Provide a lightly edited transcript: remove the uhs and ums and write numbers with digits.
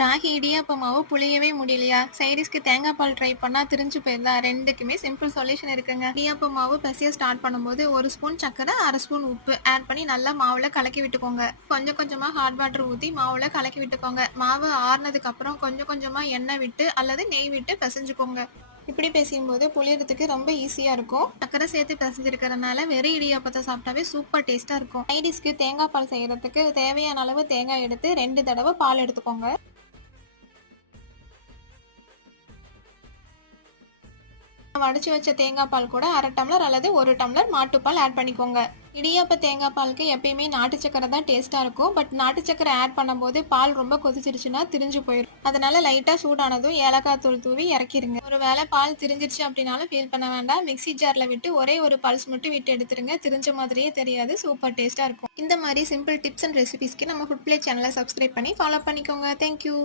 ராகி இடியாப்ப மாவு புளியவே முடியலையா? சைடிஷ்க்கு தேங்காய் பால் ட்ரை பண்ணா திரிஞ்சு போயிருதா? 2க்குமே சிம்பிள் சொல்யூஷன் இருக்குங்க. இடியாப்ப மாவு பிசைய ஸ்டார்ட் பண்ணும்போது 1 ஸ்பூன் சர்க்கரை, 1/2 ஸ்பூன் உப்பு ஆட் பண்ணி நல்லா மாவுல கலக்கி விட்டுக்கோங்க. கொஞ்சம் கொஞ்சமா ஹாட் வாட்டர் ஊத்தி மாவுல கலக்கி விட்டுக்கோங்க. மாவு ஆறுனதுக்கு அப்புறம் கொஞ்சம் கொஞ்சமா எண்ணெய் விட்டு அல்லது நெய் விட்டு பிசைஞ்சுக்கோங்க. இப்படி பேசும்போது புளியறதுக்கு ரொம்ப ஈஸியா இருக்கும். சக்கரை சேர்த்து பிசைஞ்சிருக்கிறதுனால வெறும் இடியாப்பத்தை சாப்பிட்டாவே சூப்பர் டேஸ்டா இருக்கும். சைடிஷ்க்கு தேங்காய் பால் செய்யறதுக்கு தேவையான அளவு தேங்காய் எடுத்து 2 தடவை பால் எடுத்துக்கோங்க. வடிச்சு வச்ச தேங்காய் பால் கூட 1/2 டம்ளர் அல்லது 1 டம்ளர் மாட்டுப்பால் ஆட் பண்ணிக்கோங்க. இடியாப்ப தேங்காய் பாலுக்கு எப்பயுமே நாட்டு சக்கரை தான் டேஸ்டா இருக்கும். பட் நாட்டு சக்கரை ஆட் பண்ணும்போது பால் ரொம்ப கொதிச்சிருச்சுன்னா திரிஞ்சு போயிடும். அதனால லைட்டா சூடானதும் ஏலக்காய் தூள் தூவி இறக்கிருங்க. ஒரு வேளை பால் திரிஞ்சிருச்சு அப்படின்னாலும் ஃபீல் பண்ண வேண்டாம். மிக்ஸி ஜார்ல விட்டு ஒரே ஒரு பல்ஸ் மட்டும் விட்டு எடுத்துருங்க. திரிஞ்ச மாதிரியே தெரியாது. சூப்பர் டேஸ்டா இருக்கும். இந்த மாதிரி சிம்பிள் டிப்ஸ் அண்ட் ரெசிபிஸ்க்கு நம்ம ஃபுட் பிளே சேனலை சப்ஸ்கிரைப் பண்ணி ஃபாலோ பண்ணிக்கோங்க. தேங்க்யூ.